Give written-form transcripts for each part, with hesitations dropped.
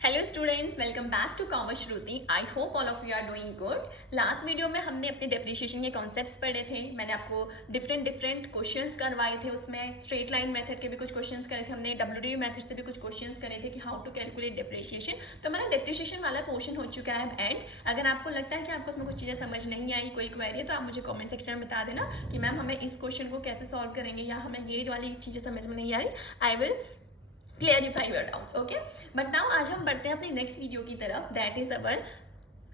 Hello students, welcome back to commerce Shruti. I hope all of you are doing good. Last video में हमने अपने depreciation के concepts पढ़े थे। मैंने आपको डिफरेंट क्वेश्चंस करवाए थे। उसमें स्ट्रेट लाइन मेथड के भी कुछ क्वेश्चंस करे थे, हमने डब्ल्यूडीवी मेथड से भी कुछ क्वेश्चंस करे थे कि हाउ टू कैलकुलेट डेप्रिसिएशन। तो हमारा डेप्रिसिएशन वाला पोर्शन हो चुका है अब एंड। अगर आपको लगता है कि आपको उसमें कुछ चीज़ें समझ नहीं आई, कोई क्वेरी है, तो आप मुझे कॉमेंट सेक्शन में बता देना कि मैम हमें इस क्वेश्चन को कैसे सॉल्व करेंगे या हमें ये वाली चीज़ें समझ में नहीं आई। I will clarify your doubts. Okay, but now आज हम बढ़ते हैं अपनी नेक्स्ट वीडियो की तरफ, that is our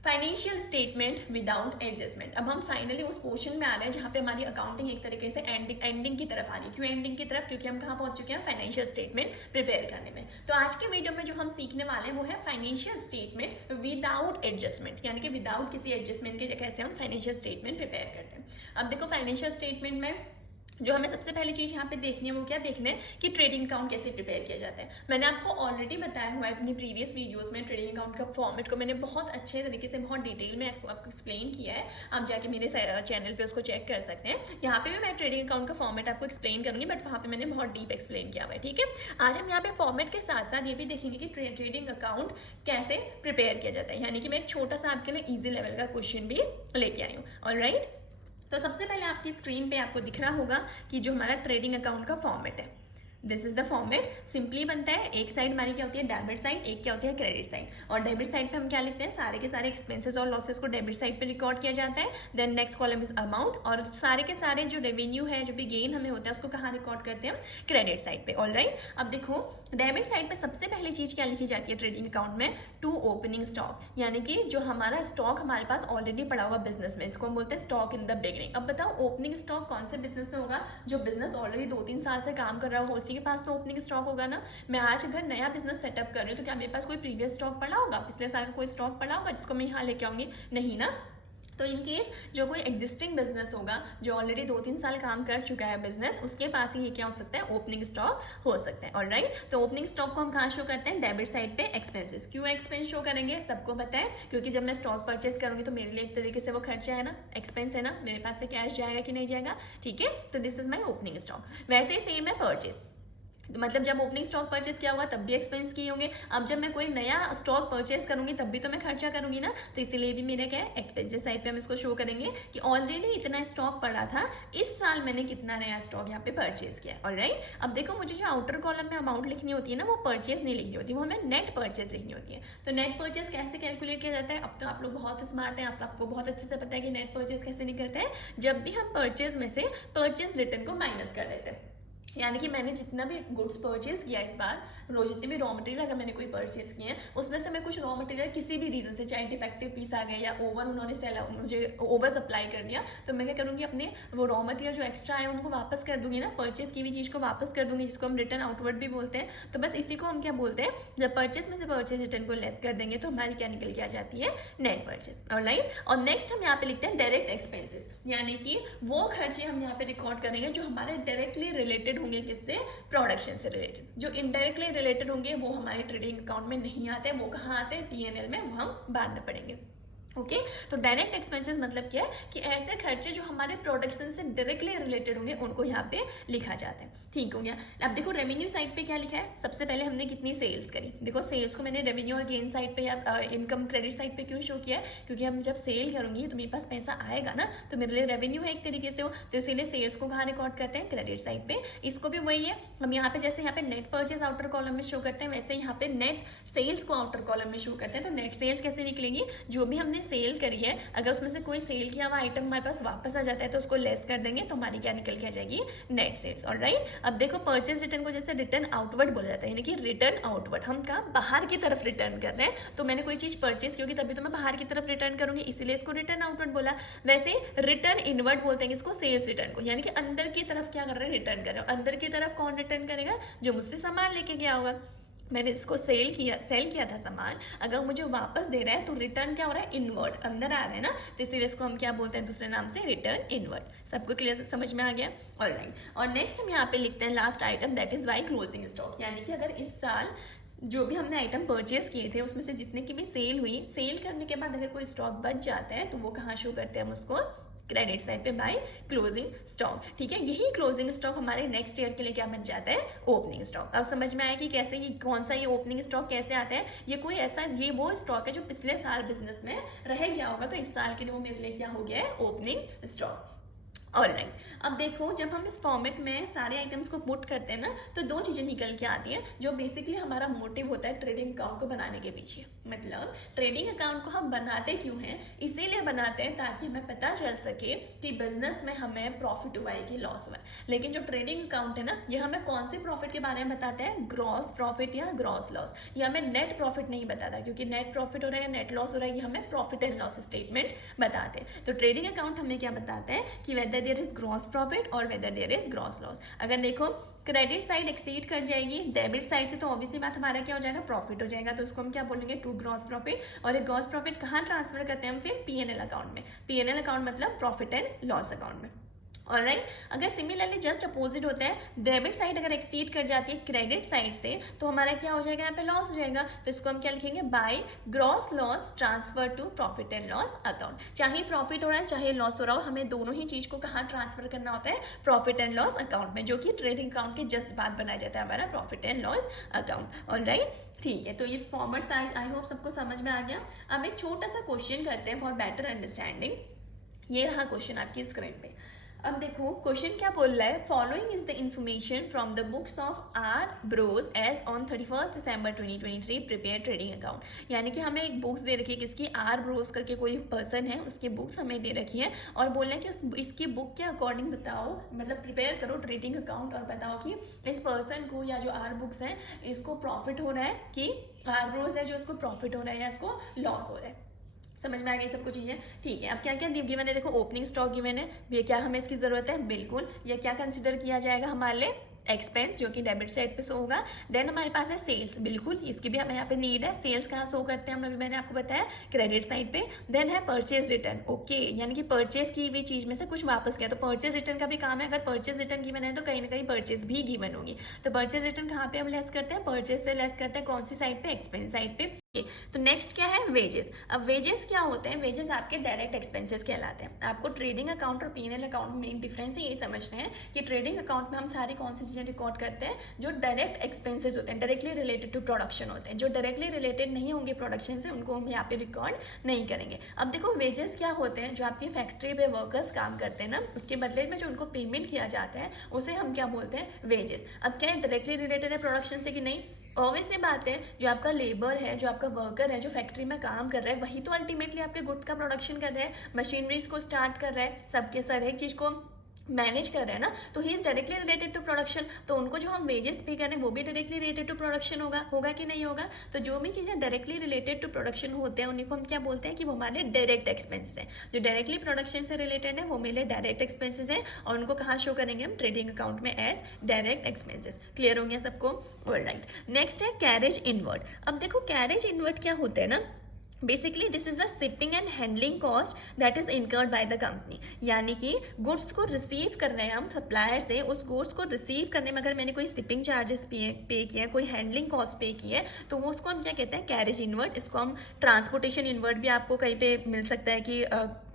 financial statement without adjustment. अब हम फाइनली उस पोर्शन में आ रहे हैं जहाँ पे हमारी अकाउंटिंग एक तरीके से एंडिंग की तरफ आ रही है। क्यों एंडिंग की तरफ? क्योंकि हम कहाँ पहुंच चुके हैं? फाइनेंशियल स्टेटमेंट प्रिपेयर करने में। तो आज के वीडियो में जो हम सीखने वाले हैं वो है फाइनेंशियल स्टेटमेंट विदाउट एडजस्टमेंट, यानी कि विदाउट किसी एडजस्टमेंट के कैसे हम फाइनेंशियल स्टेटमेंट प्रिपेयर करते हैं। अब देखो, फाइनेंशियल स्टेटमेंट में जो हमें सबसे पहली चीज़ यहाँ पे देखनी है वो क्या देखना है कि ट्रेडिंग अकाउंट कैसे प्रिपेयर किया जाता है। मैंने आपको ऑलरेडी बताया हुआ है अपनी प्रीवियस वीडियोस में। ट्रेडिंग अकाउंट का फॉर्मेट को मैंने बहुत अच्छे तरीके से बहुत डिटेल में आपको एक्सप्लेन किया है। आप जाके मेरे चैनल पे उसको चेक कर सकते हैं। यहाँ पे भी मैं ट्रेडिंग अकाउंट का फॉर्मेट आपको एक्सप्लेन करूँगी, बट वहाँ पे मैंने बहुत डीप एक्सप्लेन किया हुआ है। ठीक है, आज हम यहाँ पे फॉर्मेट के साथ साथ ये भी देखेंगे कि ट्रेडिंग अकाउंट कैसे प्रिपेयर किया जाता है। यानी कि मैं एक छोटा सा आपके लिए ईजी लेवल का क्वेश्चन भी लेके आई हूँ। ऑलराइट, तो सबसे पहले आपकी स्क्रीन पे आपको दिख रहा होगा कि जो हमारा ट्रेडिंग अकाउंट का फॉर्मेट है, this is the format. Simply बनता है, एक साइड हमारी क्या होती है? डेबिट साइड, एक क्या होती है? Credit side. और डेबिट साइड पे हम क्या लिखते हैं? सारे के सारे एक्सपेंसेस और लॉसेस को डेबिट साइड पे रिकॉर्ड किया जाता है। Then next column is amount, और सारे के सारे जो रेवेन्यू है, जो भी गेन हमें होता है, उसको कहाँ रिकॉर्ड करते हैं? हम क्रेडिट साइड पे। ऑलराइट, अब देखो डेबिट साइड पे सबसे पहली चीज क्या लिखी जाती है ट्रेडिंग अकाउंट में? टू ओपनिंग स्टॉक, यानी कि जो हमारा स्टॉक हमारे पास ऑलरेडी पड़ा हुआ बिजनेस में, इसको हम बोलते हैं स्टॉक इन द बिगिनिंग। अब बताओ, ओपनिंग स्टॉक कौन से बिजनेस में होगा? जो बिजनेस ऑलरेडी 2-3 साल से काम कर रहा होगा उसी के पास तो ओपनिंग स्टॉक होगा ना। मैं आज अगर नया बिजनेस सेटअप कर रही हूँ तो क्या मेरे पास कोई प्रीवियस स्टॉक पड़ा होगा? पिछले साल का कोई स्टॉक पड़ा होगा जिसको मैं यहाँ लेके आऊंगी? नहीं ना। तो इन केस जो कोई एग्जिस्टिंग बिजनेस होगा, जो ऑलरेडी 2-3 साल काम कर चुका है बिजनेस, उसके पास ही ये क्या हो सकता है? ओपनिंग स्टॉक हो सकता है। ऑलराइट, तो ओपनिंग स्टॉक को हम कहाँ शो करते हैं? डेबिट साइड पे एक्सपेंसेस। क्यों एक्सपेंस शो करेंगे? सबको पता है, क्योंकि जब मैं स्टॉक परचेज करूंगी तो मेरे लिए एक तरीके से वो खर्चा है ना, एक्सपेंस है ना, मेरे पास से कैश जाएगा कि नहीं जाएगा। ठीक है, तो this is my opening stock. वैसे ही सेम है परचेज, मतलब जब ओपनिंग स्टॉक परचेज किया होगा तब भी एक्सपेंस किए होंगे। अब जब मैं कोई नया स्टॉक परचेज करूंगी तब भी तो मैं खर्चा करूंगी ना, तो इसीलिए भी मेरा क्या है? एक्सपेंसेस साइड पे हम इसको शो करेंगे कि ऑलरेडी इतना स्टॉक पड़ा था, इस साल मैंने कितना नया स्टॉक यहाँ पे परचेज किया। ऑलराइट, अब देखो, मुझे जो आउटर कॉलम में अमाउंट लिखनी होती है ना, वो परचेज नहीं लिखनी होती, वो हमें नेट परचेज लिखनी होती है। तो नेट परचेज कैसे कैलकुलेट किया जाता है? अब तो आप लोग बहुत स्मार्ट हैं, आप सबको बहुत अच्छे से पता है कि नेट परचेज कैसे निकलता है। जब भी हम परचेज में से परचेज रिटर्न को माइनस कर देते हैं, यानी कि मैंने जितना भी गुड्स परचेज किया इस बार, रोज जितने भी रॉ मटेरियल अगर मैंने कोई परचेज किए हैं, उसमें से मैं कुछ रॉ मटेरियल किसी भी रीजन से, चाहे डिफेक्टिव पीस आ गया या ओवर उन्होंने मुझे ओवर सप्लाई कर दिया, तो मैं क्या करूँगी? अपने वो रॉ मटेरियल जो एक्स्ट्रा है उनको वापस कर दूंगी ना, परचेज की हुई चीज़ को वापस कर दूंगी, जिसको हम रिटर्न आउटवर्ड भी बोलते हैं। तो बस इसी को हम क्या बोलते हैं? जब परचेज में से परचेज रिटर्न को लेस कर देंगे तो हमारी क्या निकल के आ जाती है? Net purchase. ऑलराइट, और नेक्स्ट हम यहाँ पे लिखते हैं डायरेक्ट एक्सपेंसेस, यानी कि वो खर्चे हम यहाँ पे रिकॉर्ड करेंगे जो हमारे डायरेक्टली रिलेटेड होंगे किससे? प्रोडक्शन से रिलेटेड। जो इनडायरेक्टली रिलेटेड होंगे वो हमारे ट्रेडिंग अकाउंट में नहीं आते, वो कहाँ आते हैं? पीएनएल में, वो हम बाद में पढ़ेंगे। ओके, तो डायरेक्ट एक्सपेंसेस मतलब क्या है कि ऐसे खर्चे जो हमारे प्रोडक्शन से डायरेक्टली रिलेटेड होंगे उनको यहाँ पे लिखा जाता है। ठीक हो गया। अब देखो रेवेन्यू साइड पे क्या लिखा है? सबसे पहले हमने कितनी सेल्स करी। देखो सेल्स को मैंने रेवेन्यू और गेन साइड पे या इनकम क्रेडिट साइड पे क्यों शो किया है? क्योंकि हम जब सेल करूंगी तो मेरे पास पैसा आएगा ना, तो मेरे लिए रेवेन्यू है एक तरीके से हो, तो इसीलिए सेल्स को कहाँ रिकॉर्ड करते हैं? क्रेडिट साइड पे। इसको भी वही है, हम यहाँ पे जैसे यहाँ पे नेट परचेज आउटर कॉलम में शो करते हैं, वैसे यहाँ पे नेट सेल्स को आउटर कॉलम में शो करते हैं। तो नेट सेल्स कैसे निकलेंगी? जो भी हमने सेल करी है, अगर उसमें से कोई सेल किया हुआ आइटम हमारे पास वापस आ जाता है तो उसको लेस कर देंगे, तो हमारी क्या निकल के आ जाएगी? Net sales. ऑलराइट, अब देखो परचेज रिटर्न को जैसे रिटर्न आउटवर्ड बोला जाता है, यानी कि रिटर्न आउटवर्ड, हम कहाँ? बाहर की तरफ रिटर्न कर रहे हैं। तो मैंने कोई चीज परचेज की होगी तभी तो मैं बाहर की तरफ रिटर्न करूंगी, इसीलिए इसको रिटर्न आउटवर्ड बोला। वैसे रिटर्न इनवर्ड बोलते हैं इसको, सेल्स रिटर्न को, यानी कि अंदर की तरफ क्या कर रहे हैं? रिटर्न कर रहे हो। अंदर की तरफ कौन रिटर्न करेगा? जो मुझसे सामान लेके गया होगा। मैंने इसको सेल किया था सामान, अगर मुझे वापस दे रहा है तो रिटर्न क्या हो रहा है? इनवर्ड, अंदर आ रहा है ना, तो इसीलिए इसको हम क्या बोलते हैं? दूसरे नाम से रिटर्न इनवर्ड। सबको क्लियर समझ में आ गया? ऑलराइट, और नेक्स्ट हम यहाँ पे लिखते हैं last item, that is why closing stock, यानी कि अगर इस साल जो भी हमने आइटम परचेज किए थे उसमें से जितने की भी सेल हुई, सेल करने के बाद अगर कोई स्टॉक बच जाता है तो वो कहाँ शो करते हैं? हम उसको क्रेडिट साइड पे बाय क्लोजिंग स्टॉक, ठीक है। यही क्लोजिंग स्टॉक हमारे नेक्स्ट ईयर के लिए क्या बन जाता है, ओपनिंग स्टॉक। अब समझ में आया कि कैसे ये कौन सा ये ओपनिंग स्टॉक कैसे आता है। ये कोई ऐसा, ये वो स्टॉक है जो पिछले साल बिजनेस में रह गया होगा, तो इस साल के लिए वो मेरे लिए क्या हो गया है, ओपनिंग स्टॉक। ऑलराइट, अब देखो जब हम इस फॉर्मेट में सारे आइटम्स को पुट करते हैं ना, तो दो चीज़ें निकल के आती हैं जो बेसिकली हमारा मोटिव होता है ट्रेडिंग अकाउंट को बनाने के पीछे। मतलब ट्रेडिंग अकाउंट को हम बनाते क्यों हैं, इसीलिए बनाते हैं ताकि हमें पता चल सके कि बिजनेस में हमें प्रॉफिट हुआ है कि लॉस हुआ है। लेकिन जो ट्रेडिंग अकाउंट है ना, ये हमें कौन से प्रॉफिट के बारे में बताता है, ग्रॉस प्रॉफिट या ग्रॉस लॉस। ये हमें नेट प्रॉफिट नहीं बताता, क्योंकि नेट प्रॉफिट हो रहा है या नेट लॉस हो रहा है ये हमें प्रॉफिट एंड लॉस स्टेटमेंट बताते हैं। तो ट्रेडिंग अकाउंट हमें क्या बताता है कि whether there is gross profit और whether there is gross loss. अगर देखो क्रेडिट साइड एक्सीड कर जाएगी डेबिट साइड से, तो ऑब्वियसली बात हमारा क्या हो जाएगा, प्रॉफिट हो जाएगा। तो उसको हम क्या बोलेंगे, टू ग्रॉस प्रॉफिट। और एक ग्रॉस प्रॉफिट कहाँ ट्रांसफर करते हैं हम, फिर पीएनएल अकाउंट में। पीएनएल अकाउंट मतलब प्रॉफिट एंड लॉस अकाउंट में। ऑलराइट, अगर सिमिलरली जस्ट अपोजिट होता है, डेबिट साइड अगर एक्सीड कर जाती है क्रेडिट साइड से, तो हमारा क्या हो जाएगा, यहाँ पे लॉस हो जाएगा। तो इसको हम क्या लिखेंगे, by gross loss transfer to profit and loss account. चाहे प्रॉफिट हो रहा है चाहे लॉस हो रहा हो, हमें दोनों ही चीज को कहाँ ट्रांसफर करना होता है, प्रॉफिट एंड लॉस अकाउंट में, जो कि ट्रेडिंग अकाउंट के जस्ट बाद बनाया जाता है हमारा profit and loss account. Alright, ठीक है। तो ये फॉर्मेट्स आई होप सबको समझ में आ गया। अब एक छोटा सा क्वेश्चन करते हैं फॉर बेटर अंडरस्टैंडिंग। ये रहा क्वेश्चन आपकी स्क्रीन पे। अब देखो क्वेश्चन क्या बोल रहा है, following is the information from the books of R Bros as on 31 December 2023 prepare trading account. यानी कि हमें एक बुक्स दे रखी है, किसकी, आर ब्रोज करके कोई पर्सन है, उसकी बुक्स हमें दे रखी है और बोल रहे हैं कि इसकी बुक के अकॉर्डिंग बताओ, मतलब प्रिपेयर करो ट्रेडिंग अकाउंट और बताओ कि इस पर्सन को या जो आर बुक्स हैं इसको प्रॉफिट हो रहा है कि आर ब्रोज है जो उसको प्रॉफिट हो रहा है या इसको लॉस हो रहा है। समझ में आ गई सबको चीज़ें, ठीक है। अब क्या क्या गिवन है, देखो ओपनिंग स्टॉक गिवन है, ये क्या हमें इसकी ज़रूरत है, बिल्कुल। ये क्या कंसिडर किया जाएगा हमारे लिए, एक्सपेंस, जो कि डेबिट साइड पे शो होगा। देन हमारे पास है सेल्स, बिल्कुल इसकी भी हमें यहाँ पे नीड है। सेल्स कहाँ शो करते हैं, अभी मैंने आपको बताया क्रेडिट साइड पे। देन है परचेज रिटर्न, ओके, यानी कि परचेज की भी चीज़ में से कुछ वापस किया, तो परचेज रिटर्न का भी काम है। अगर परचेज रिटर्न गिवन है तो कहीं ना कहीं परचेज भी गिवन होगी। तो परचेज रिटर्न कहाँ पे हम लेस करते हैं, परचेज से लेस करते हैं, कौन सी साइड पे, एक्सपेंस साइड पे। तो नेक्स्ट क्या है, वेजेस। अब वेजेस क्या होते हैं, वेजेस आपके डायरेक्ट एक्सपेंसेस कहलाते हैं। आपको ट्रेडिंग अकाउंट और पीएनएल अकाउंट में मेन डिफरेंस यही समझना है कि ट्रेडिंग अकाउंट में हम सारी कौन सी चीजें रिकॉर्ड करते हैं, जो डायरेक्ट एक्सपेंसेस होते हैं, डायरेक्टली रिलेटेड टू प्रोडक्शन होते हैं। जो डायरेक्टली रिलेटेड नहीं होंगे प्रोडक्शन से, उनको हम यहाँ पे रिकॉर्ड नहीं करेंगे। अब देखो वेजेस क्या होते हैं, जो आपकी फैक्ट्री में वर्कर्स काम करते हैं ना, उसके बदले में जो उनको पेमेंट किया जाता है उसे हम क्या बोलते हैं, वेजेस। अब क्या डायरेक्टली रिलेटेड है प्रोडक्शन से कि नहीं, ऑब्वियस सी बात है, जो आपका लेबर है, जो आपका वर्कर है, जो फैक्ट्री में काम कर रहा है, वही तो अल्टीमेटली आपके गुड्स का प्रोडक्शन कर रहा है, मशीनरीज को स्टार्ट कर रहा है, सबके सर एक चीज़ को मैनेज कर रहे हैं ना, तो he is directly related to production. तो उनको जो हम वेजेस पे करें वो भी डायरेक्टली रिलेटेड टू प्रोडक्शन होगा कि नहीं होगा। तो जो भी चीज़ें डायरेक्टली रिलेटेड टू प्रोडक्शन होते हैं उन्हीं को हम क्या बोलते हैं कि वो हमारे डायरेक्ट एक्सपेंसेस हैं। जो डायरेक्टली प्रोडक्शन से रिलेटेड है वो मेरे डायरेक्ट एक्सपेंसेस हैं और उनको कहाँ शो करेंगे हम, ट्रेडिंग अकाउंट में एज डायरेक्ट एक्सपेंसेस। क्लियर हो गया सबको, ऑलराइट। नेक्स्ट है कैरेज इनवर्ड। अब देखो कैरेज इनवर्ड क्या होता है ना, basically this is the shipping and handling cost that is incurred by the company. यानी कि गुड्स को रिसीव कर रहे हैं हम सप्लायर से, उस गुड्स को रिसीव करने में अगर मैंने कोई शिपिंग चार्जेस पे किया, कोई हैंडलिंग कॉस्ट पे की है, तो वो उसको हम क्या कहते हैं, कैरेज इनवर्ड। इसको हम ट्रांसपोर्टेशन इनवर्ड भी आपको कहीं पे मिल सकता है कि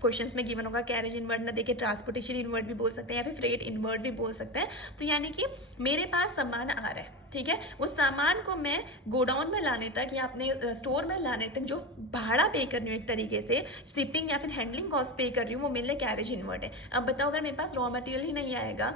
क्वेश्चंस में गिवन होगा, कैरेज इनवर्ड ना देके ट्रांसपोर्टेशन इनवर्ड भी बोल सकते हैं या फिर फ्रेट इनवर्ड भी बोल सकते हैं। तो यानी कि मेरे पास सामान आ रहा है, ठीक है, उस सामान को मैं गोडाउन में लाने तक या अपने स्टोर में लाने तक जो भाड़ा पे कर रही हूँ, एक तरीके से शिपिंग या फिर हैंडलिंग कॉस्ट पे कर रही हूँ, वो मेरे लिए कैरेज इनवर्ड है। अब बताओ अगर मेरे पास रॉ मटेरियल ही नहीं आएगा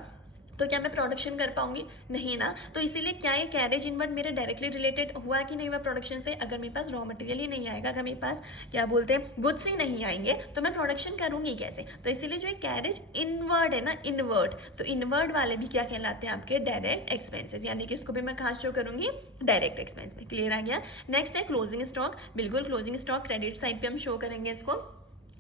तो क्या मैं प्रोडक्शन कर पाऊंगी, नहीं ना। तो इसीलिए क्या ये कैरेज इनवर्ड मेरे डायरेक्टली रिलेटेड हुआ कि नहीं हुआ प्रोडक्शन से। अगर मेरे पास रॉ मटेरियल ही नहीं आएगा, अगर मेरे पास क्या बोलते हैं गुड्स ही नहीं आएंगे, तो मैं प्रोडक्शन करूंगी कैसे। तो इसीलिए जो ये कैरेज इनवर्ड है ना, इनवर्ड, तो इनवर्ड वाले भी क्या कहलाते हैं, आपके डायरेक्ट एक्सपेंसेस। यानी कि इसको भी मैं कहाँ शो करूंगी, डायरेक्ट एक्सपेंस में। क्लियर आ गया। नेक्स्ट है क्लोजिंग स्टॉक, बिल्कुल क्लोजिंग स्टॉक क्रेडिट साइड पे हम शो करेंगे इसको।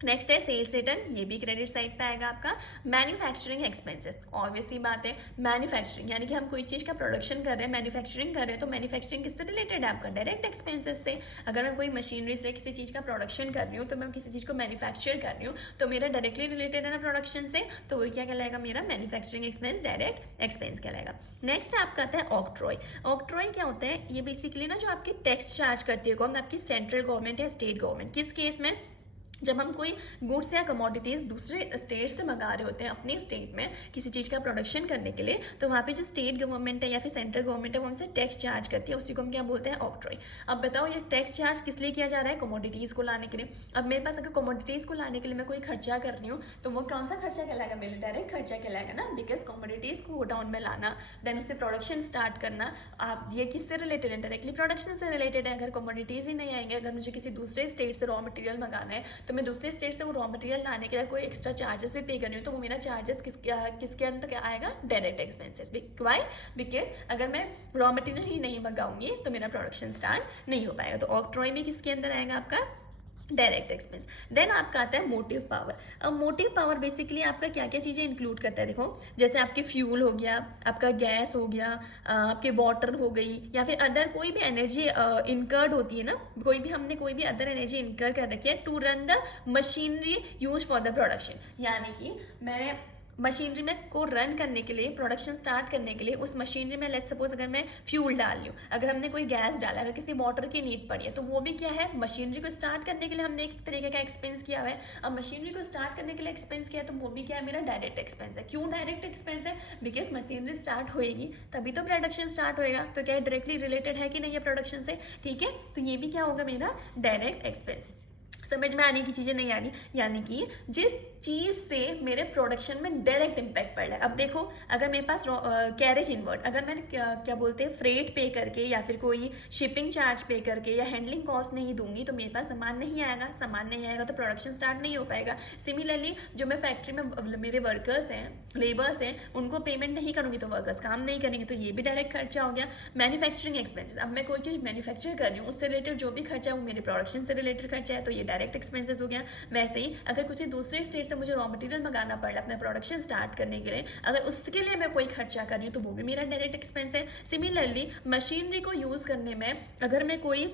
नेक्स्ट है सेल्स रिटर्न, ये भी क्रेडिट साइड पे आएगा आपका। मैन्युफैक्चरिंग एक्सपेंसेस, ऑब्वियस सी बात है, मैन्युफैक्चरिंग यानी कि हम कोई चीज़ का प्रोडक्शन कर रहे हैं, मैन्युफैक्चरिंग कर रहे हैं, तो मैन्युफैक्चरिंग किससे रिलेटेड है, आपका डायरेक्ट एक्सपेंसेस से। अगर मैं कोई मशीनरी से किसी चीज़ का प्रोडक्शन कर रही हूँ, तो मैं किसी चीज़ को मैन्युफैक्चर कर रही हूँ, तो मेरा डायरेक्टली रिलेटेड है ना प्रोडक्शन से, तो वही क्या कहलाएगा, मेरा मैन्युफैक्चरिंग एक्सपेंस, डायरेक्ट एक्सपेंस कहलाएगा। नेक्स्ट आपका आता है ऑक्ट्रॉय। ऑक्ट्रॉय क्या होता है, ये बेसिकली ना जो आपकी टैक्स चार्ज करती है कौन, आपकी सेंट्रल गवर्नमेंट या स्टेट गवर्नमेंट। किस केस में, जब हम कोई गुड्स या कमोडिटीज़ दूसरे स्टेट से मंगा रहे होते हैं अपने स्टेट में किसी चीज़ का प्रोडक्शन करने के लिए, तो वहाँ पे जो स्टेट गवर्नमेंट है या फिर सेंट्रल गवर्नमेंट है वो हमसे टैक्स चार्ज करती है, उसी को हम क्या बोलते हैं, ऑक्ट्रॉय। अब बताओ ये टैक्स चार्ज किस लिए किया जा रहा है, कमोडिटीज़ को लाने के लिए। अब मेरे पास अगर कमोडिटीज़ को लाने के लिए मैं कोई खर्चा कर रही हूँ तो वो कौन सा खर्चा कहलाएगा, मेरे डायरेक्ट खर्चा कहलाएगा ना, बिकॉज कमोडिटीज़ को गोडाउन में लाना, देन उससे प्रोडक्शन स्टार्ट करना। आप ये किससे रिलेटेड है, डायरेक्टली प्रोडक्शन से रिलेटेड है। अगर कमोडिटीज़ ही नहीं आएंगे, अगर मुझे किसी दूसरे स्टेट से रॉ मटेरियल मंगाना है तो मैं दूसरे स्टेट से वो रॉ मटेरियल लाने के लिए कोई एक्स्ट्रा चार्जेस भी पे करनी हो तो वो मेरा चार्जेस किसके अंदर क्या आएगा, डायरेक्ट एक्सपेंसेस। वाई, बिकॉज अगर मैं रॉ मटेरियल ही नहीं मंगाऊंगी तो मेरा प्रोडक्शन स्टार्ट नहीं हो पाएगा। तो ऑक्ट्रॉय में किसके अंदर आएगा, आपका डायरेक्ट एक्सपेंस। देन आपका आता है मोटिव पावर। अब मोटिव पावर बेसिकली आपका क्या क्या चीज़ें इंक्लूड करता है, देखो जैसे आपके फ्यूल हो गया, आपका गैस हो गया, आपके वाटर हो गई, या फिर अदर कोई भी एनर्जी इनकर्ड होती है ना, कोई भी अदर एनर्जी इनकर कर रखी है to run the machinery use for the production. यानी कि मैंने मशीनरी में को रन करने के लिए, प्रोडक्शन स्टार्ट करने के लिए उस मशीनरी में लेट्स सपोज अगर मैं फ्यूल डाल रही हूँ, अगर हमने कोई गैस डाला, अगर किसी वाटर की नीड पड़ी है तो वो भी क्या है, मशीनरी को स्टार्ट करने के लिए हमने एक तरीके का एक्सपेंस किया हुआ है। अब मशीनरी को स्टार्ट करने के लिए एक्सपेंस किया है तो वो भी क्या है, मेरा डायरेक्ट एक्सपेंस है। क्यों डायरेक्ट एक्सपेंस है, बिकॉज मशीनरी स्टार्ट होएगी तभी तो प्रोडक्शन स्टार्ट होएगा, तो क्या डायरेक्टली रिलेटेड है कि नहीं है प्रोडक्शन से, ठीक है। तो ये भी क्या होगा, मेरा डायरेक्ट एक्सपेंस। समझ में आने की चीज़ें नहीं आ रही, यानी कि जिस चीज़ से मेरे प्रोडक्शन में डायरेक्ट इम्पैक्ट पड़ रहा है। अब देखो अगर मेरे पास कैरेज इनवर्ट, अगर मैं क्या बोलते हैं फ्रेट पे करके या फिर कोई शिपिंग चार्ज पे करके या हैंडलिंग कॉस्ट नहीं दूंगी तो मेरे पास सामान नहीं आएगा, सामान नहीं आएगा तो प्रोडक्शन स्टार्ट नहीं हो पाएगा। सिमिलरली जो मैं फैक्ट्री में मेरे वर्कर्स हैं, लेबर्स हैं, उनको पेमेंट नहीं करूँगी तो वर्कर्स काम नहीं करेंगे, तो ये भी डायरेक्ट खर्चा हो गया। मैन्युफैक्चरिंग एक्सपेंसेस, अब मैं कोई चीज़ मैन्युफैक्चर कर रही हूँ उससे रिलेटेड जो भी खर्चा है वो मेरे प्रोडक्शन से रिलेटेड खर्चा है, तो ये डायरेक्ट एक्सपेंसेस हो गया। वैसे ही अगर किसी दूसरे स्टेट से मुझे रॉ मटेरियल मंगाना पड़ रहा है अपना प्रोडक्शन स्टार्ट करने के लिए, अगर उसके लिए मैं कोई खर्चा कर रही हूँ तो वो भी मेरा डायरेक्ट एक्सपेंस है। सिमिलरली मशीनरी को यूज़ करने में, अगर मैं कोई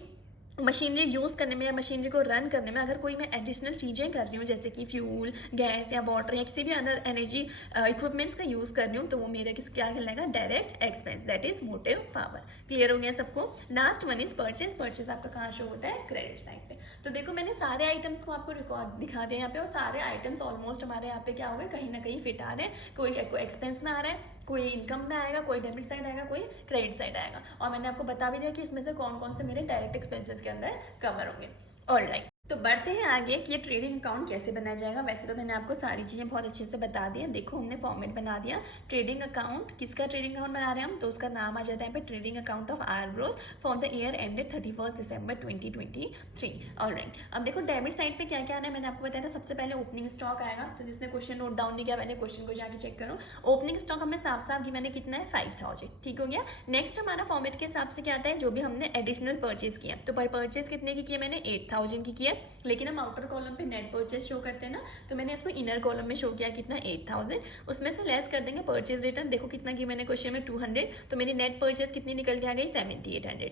मशीनरी यूज़ करने में या मशीनरी को रन करने में अगर कोई मैं एडिशनल चीज़ें कर रही हूँ जैसे कि फ्यूल, गैस या वाटर या किसी भी अदर एनर्जी इक्विपमेंट्स का यूज़ कर रही हूँ तो वो मेरे क्या कहलाएगा, direct expense, that is motive power. Clear हो गया सबको। Last one is purchase. Purchase आपका कहाँ शो होता है, क्रेडिट साइड पे। तो देखो मैंने सारे आइटम्स को आपको रिकॉर्ड दिखा दिया यहाँ पे, और सारे आइटम्स ऑलमोस्ट हमारे यहाँ पे क्या हो गए, कहीं ना कहीं फिट आ रहे हैं। कोई एक्सपेंस में आ रहा है, कोई इनकम में आएगा, कोई डेबिट साइड आएगा, कोई क्रेडिट साइड आएगा। और मैंने आपको बता भी दिया कि इसमें से कौन कौन से मेरे डायरेक्ट एक्सपेंसेस के अंदर कवर होंगे। ऑलराइट, तो बढ़ते हैं आगे कि ये ट्रेडिंग अकाउंट कैसे बनाया जाएगा। वैसे तो मैंने आपको सारी चीज़ें बहुत अच्छे से बता दी हैं। देखो हमने फॉर्मेट बना दिया। ट्रेडिंग अकाउंट, किसका ट्रेडिंग अकाउंट बना रहे हैं हम, तो उसका नाम आ जाता है पे trading account of Arbros for the year ended 31 December 2023। Alright, अब देखो डेबिट साइड पे क्या क्या आना है, मैंने आपको बताया था। सबसे पहले ओपनिंग स्टॉक आएगा, तो जिसने क्वेश्चन नोट डाउन नहीं किया पहले क्वेश्चन को जाके चेक करो। ओपनिंग स्टॉक हमें साफ साफ की मैंने कितना है, 5000, ठीक हो गया। नेक्स्ट हमारा फॉर्मेट के हिसाब से क्या आता है, जो भी हमने एडिशनल परचेज किया, तो पर परचेज कितने की किया मैंने, 8000 की किया, लेकिन हम आउटर कॉलम पे नेट परचेज शो करते हैं ना, तो मैंने इसको इनर कॉलम में शो किया कितना, 8000। उसमें से लेस कर देंगे परचेज रिटर्न। देखो कितना की मैंने क्वेश्चन में 200, तो मेरी नेट परचेज कितनी निकल के आ गई, 7800।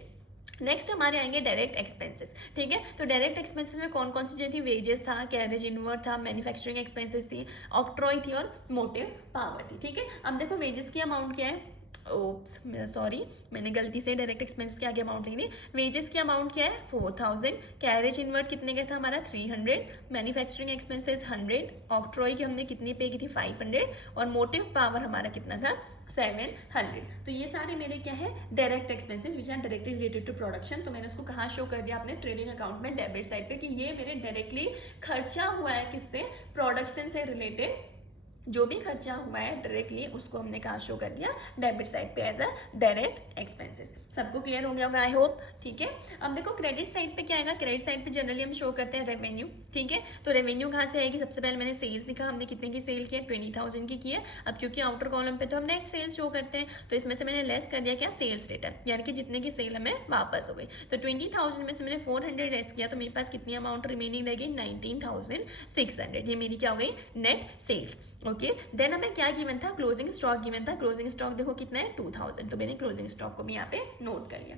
नेक्स्ट हमारे आएंगे डायरेक्ट एक्सपेंसेस, ठीक है। तो डायरेक्ट एक्सपेंसेस में कौन कौन सी चीज़ें थी, वेजेस था, कैरेज इनवर्ट था, मैन्युफैक्चरिंग एक्सपेंसेस थी, ऑक्ट्रॉय थी और मोटिव पावर थी, ठीक है। अब देखो वेजेस की अमाउंट क्या है, ओप्स सॉरी मैंने गलती से डायरेक्ट एक्सपेंस के आगे अमाउंट लिख दी। वेजेस की अमाउंट क्या है, 4000, कैरेज इनवर्ट कितने का था हमारा, 300, मैन्युफैक्चरिंग एक्सपेंसेस 100, ऑक्ट्रॉय की हमने कितनी पे की थी, 500, और मोटिव पावर हमारा कितना था, 700। तो ये सारे मेरे क्या है, direct expenses which are directly related to production. तो मैंने उसको कहाँ शो कर दिया अपने ट्रेडिंग अकाउंट में डेबिट साइड पे, कि ये मेरे डायरेक्टली खर्चा हुआ है, किससे, प्रोडक्शन से रिलेटेड जो भी खर्चा हुआ है डायरेक्टली उसको हमने कहाँ शो कर दिया, डेबिट साइड पे एज अ डायरेक्ट एक्सपेंसेस। सबको क्लियर हो गया होगा आई होप, ठीक है। अब देखो क्रेडिट साइड पे क्या आएगा, क्रेडिट साइड पे जनरली हम शो करते हैं रेवेन्यू, ठीक है। तो रेवेन्यू कहाँ से आएगी, सबसे पहले मैंने सेल्स लिखा, हमने कितने की सेल की है, 20000 की है। अब क्योंकि आउटर कॉलम पे तो हम नेट सेल्स शो करते हैं, तो इसमें से मैंने लेस कर दिया क्या, सेल्स रिटर्न, यानी कि जितने की सेल हमें वापस हो गई। तो 20000 में से मैंने 400 लेस किया, तो मेरे पास कितनी अमाउंट रिमेनिंग रहेगी, 19600। ये मेरी क्या हो गई, नेट सेल्स, ओके। देन हमें क्या गिवन था, क्लोजिंग स्टॉक गिवन था। क्लोजिंग स्टॉक देखो कितना है, 2000, तो मैंने क्लोजिंग स्टॉक को भी यहाँ पे नोट कर लिया।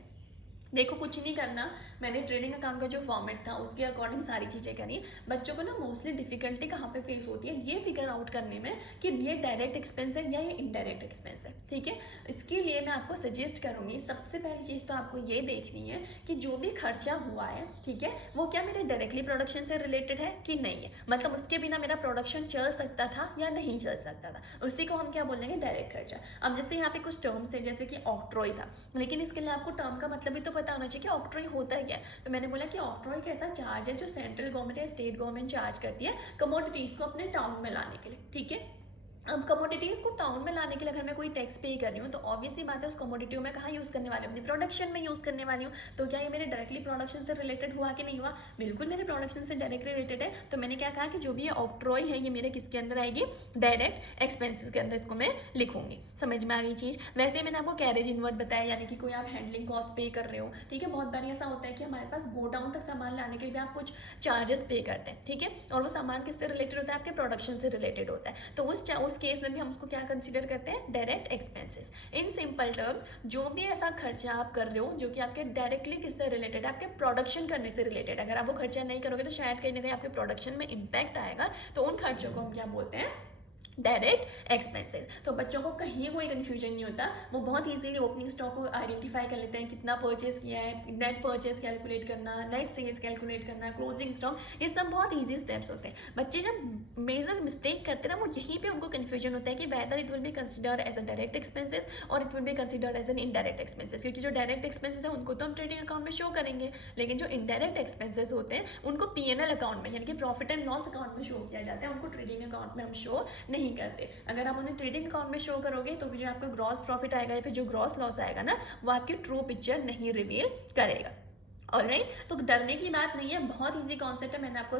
देखो कुछ नहीं करना, मैंने ट्रेडिंग अकाउंट का जो फॉर्मेट था उसके अकॉर्डिंग सारी चीज़ें करी। बच्चों को ना मोस्टली डिफिकल्टी कहाँ पे फेस होती है ये फिगर आउट करने में कि ये डायरेक्ट एक्सपेंस है या ये इनडायरेक्ट एक्सपेंस है, ठीक है। इसके लिए मैं आपको सजेस्ट करूँगी, सबसे पहली चीज़ तो आपको ये देखनी है कि जो भी खर्चा हुआ है, ठीक है, वो क्या मेरे डायरेक्टली प्रोडक्शन से रिलेटेड है कि नहीं है, मतलब उसके बिना मेरा प्रोडक्शन चल सकता था या नहीं चल सकता था, उसी को हम क्या बोलेंगे, डायरेक्ट खर्चा। अब जैसे यहाँ पे कुछ टर्म्स है, जैसे कि ऑक्ट्रॉय था, लेकिन इसके लिए आपको टर्म का मतलब भी तो पता होना चाहिए कि ऑक्ट्रॉय होता क्या है। तो मैंने बोला कि ऑक्ट्रॉय एक ऐसा चार्ज है जो सेंट्रल गवर्नमेंट या स्टेट गवर्नमेंट चार्ज करती है कमोडिटीज़ को अपने टाउन में लाने के लिए, ठीक है। अब कमोडिटीज़ को टाउन में लाने के लिए अगर मैं कोई टैक्स पे कर रही हूँ तो ऑब्वियसली बात है उस कमोडिटी को मैं कहाँ यूज़ करने वाली हूँ, अपनी प्रोडक्शन में यूज़ करने वाली हूँ। तो क्या ये मेरे डायरेक्टली प्रोडक्शन से रिलेटेड हुआ कि नहीं हुआ, बिल्कुल मेरे प्रोडक्शन से डायरेक्ट रिलेटेड है। तो मैंने क्या कहा कि जो भी ये ऑक्ट्रॉय है ये मेरे किसके अंदर आएगी, डायरेक्ट एक्सपेंसिस के अंदर इसको मैं लिखूंगी। समझ में आ गई चीज़। वैसे ही मैंने आपको कैरेज इनवर्ट बताया, यानी कि कोई आप हैंडलिंग कॉस्ट पे कर रहे हो, ठीक है। बहुत बार ऐसा होता है कि हमारे पास गोडाउन तक सामान लाने के लिए भी आप कुछ चार्जेस पे करते हैं, ठीक है, और वो सामान किससे रिलेटेड होता है, आपके प्रोडक्शन से रिलेटेड होता है। तो उस केस में भी हम उसको क्या कंसीडर करते हैं, direct expenses. In simple terms, जो भी ऐसा खर्चा आप कर रहे हो जो कि आपके डायरेक्टली किससे रिलेटेड है, आपके प्रोडक्शन करने से रिलेटेड। अगर आप वो खर्चा नहीं करोगे तो शायद कहीं ना कहीं आपके प्रोडक्शन में इम्पैक्ट आएगा, तो उन खर्चों को हम क्या बोलते हैं, डायरेक्ट एक्सपेंसेस। तो बच्चों को कहीं कोई कंफ्यूजन नहीं होता, वो बहुत इजीली ओपनिंग स्टॉक को आइडेंटिफाई कर लेते हैं, कितना परचेज किया है, नेट परचेज कैलकुलेट करना, नेट सेल्स कैलकुलेट करना, क्लोजिंग स्टॉक, ये सब बहुत इजी स्टेप्स होते हैं। बच्चे जब मेजर मिस्टेक करते हैं ना, वो यहीं पे उनको कन्फ्यूजन होता है कि whether it will be considered as a direct expenses और it will be considered as an indirect expenses. क्योंकि जो डायरेक्ट एक्सपेंसेस है उनको तो हम ट्रेडिंग अकाउंट में शो करेंगे, लेकिन जो इनडायरेक्ट एक्सपेंसेस होते हैं उनको पीएनएल अकाउंट में, यानी कि प्रॉफिट एंड लॉस अकाउंट में शो किया जाता है, उनको ट्रेडिंग अकाउंट में हम शो नहीं करते। अगर आप उन्हें ट्रेडिंग अकाउंट में शो करोगे तो जो आपका ग्रॉस प्रॉफिट आएगा या फिर जो ग्रॉस लॉस आएगा ना, वो आपकी ट्रू पिक्चर नहीं रिवील करेगा। ऑलराइट, तो डरने की बात नहीं है, बहुत इजी कॉन्सेप्ट है। मैंने आपको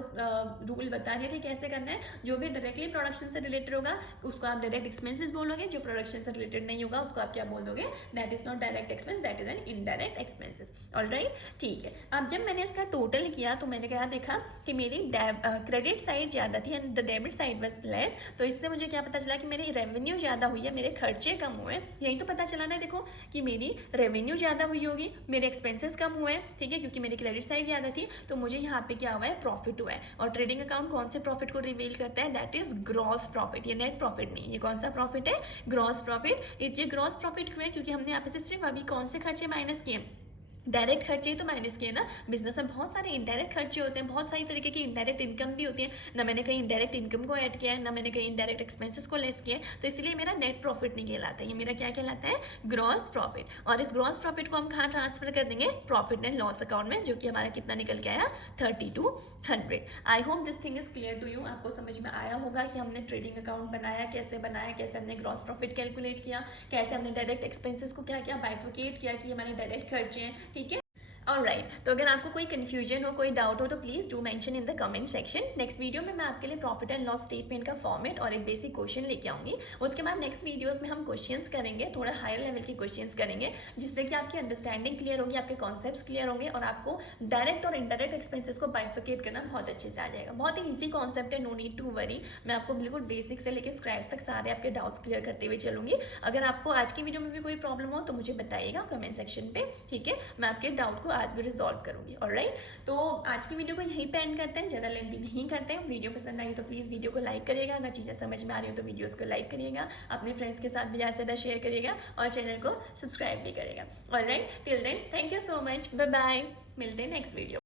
रूल बता दिया कि कैसे करना है। जो भी डायरेक्टली प्रोडक्शन से रिलेटेड होगा उसको आप डायरेक्ट एक्सपेंसेस बोलोगे, जो प्रोडक्शन से रिलेटेड नहीं होगा उसको आप क्या बोल दोगे, that is not direct expense, that is an indirect expenses. Alright, ठीक है। अब जब मैंने इसका टोटल किया तो मैंने क्या देखा कि मेरी क्रेडिट साइड ज़्यादा थी and the debit side was less. तो इससे मुझे क्या पता चला कि मेरी रेवेन्यू ज़्यादा हुई है, मेरे खर्चे कम हुए। यही तो पता चला ना, देखो कि मेरी रेवेन्यू ज़्यादा हुई होगी, मेरे एक्सपेंसेस कम हुए, ठीक है, क्योंकि मेरी क्रेडिट साइड ज़्यादा थी। तो मुझे यहाँ पे क्या हुआ है, प्रॉफिट हुआ है। और ट्रेडिंग अकाउंट कौन से प्रॉफिट को रिवील करता है, दैट इज ग्रॉस प्रॉफिट। ये नेट प्रॉफिट नहीं, ये कौन सा प्रॉफिट है, ग्रॉस प्रॉफिट। ये ग्रॉस प्रॉफिट हुआ है क्योंकि हमने यहाँ पे से सिर्फ अभी कौन से खर्चे माइनस किए, डायरेक्ट खर्चे तो माइनस किए ना। बिजनेस में बहुत सारे इनडायरेक्ट खर्चे होते हैं, बहुत सारी तरीके की इनडायरेक्ट इनकम भी होती है ना। मैंने कहीं इनडायरेक्ट इनकम को ऐड किया है, ना मैंने कहीं इनडायरेक्ट एक्सपेंसेस को लेस किया है। तो इसलिए मेरा नेट प्रॉफिट नहीं कहलाता है, ये मेरा क्या कहलाता है, ग्रॉस प्रॉफिट। और इस ग्रॉस प्रॉफिट को हम कहाँ ट्रांसफर कर देंगे, प्रॉफिट एंड लॉस अकाउंट में, जो कि हमारा कितना निकल के आया, 3200। I hope this thing is clear to you. आपको समझ में आया होगा कि हमने ट्रेडिंग अकाउंट बनाया, कैसे हमने ग्रॉस प्रॉफिट कैलकुलेट किया, कैसे हमने डायरेक्ट एक्सपेंसेस को क्या किया, बाइफिकेट किया कि हमारे डायरेक्ट खर्चे हैं, ठीक है। ऑलराइट, तो अगर आपको कोई कन्फ्यूजन हो, कोई डाउट हो, तो please do mention in the comment section. Next video में मैं आपके लिए प्रॉफिट एंड लॉस स्टेटमेंट का फॉर्मेट और एक बेसिक क्वेश्चन लेके आऊँगी। उसके बाद नेक्स्ट वीडियोस में हम क्वेश्चंस करेंगे, थोड़ा हायर लेवल के क्वेश्चंस करेंगे, जिससे कि आपकी अंडरस्टैंडिंग क्लियर होगी, आपके कॉन्सेप्ट्स क्लियर होंगे और आपको डायरेक्ट और इनडायरेक्ट एक्सपेंसेस को बाइफिकेट करना बहुत अच्छे से आ जाएगा। बहुत ही ईजी कॉन्सेप्ट है, नो नीड टू वरी। मैं आपको बिल्कुल बेसिक से लेकर स्क्रैच तक सारे आपके डाउट्स क्लियर करते हुए चलूँगी। अगर आपको आज की वीडियो में भी कोई प्रॉब्लम हो तो मुझे बताइएगा कमेंट सेक्शन पे, ठीक है। मैं आपके डाउट को आज भी रिजॉल्व करूँगी। ऑलराइट, तो आज की वीडियो को यहीं पे एंड करते हैं, ज़्यादा लेंथी नहीं करते हैं। वीडियो पसंद आई तो प्लीज़ वीडियो को लाइक करिएगा, अगर चीज़ें समझ में आ रही हो तो वीडियोस को लाइक करिएगा, अपने फ्रेंड्स के साथ भी ज़्यादा से ज़्यादा शेयर करिएगा और चैनल को सब्सक्राइब भी करिएगा। Alright, till then thank you so much, bye bye, मिलते हैं नेक्स्ट वीडियो।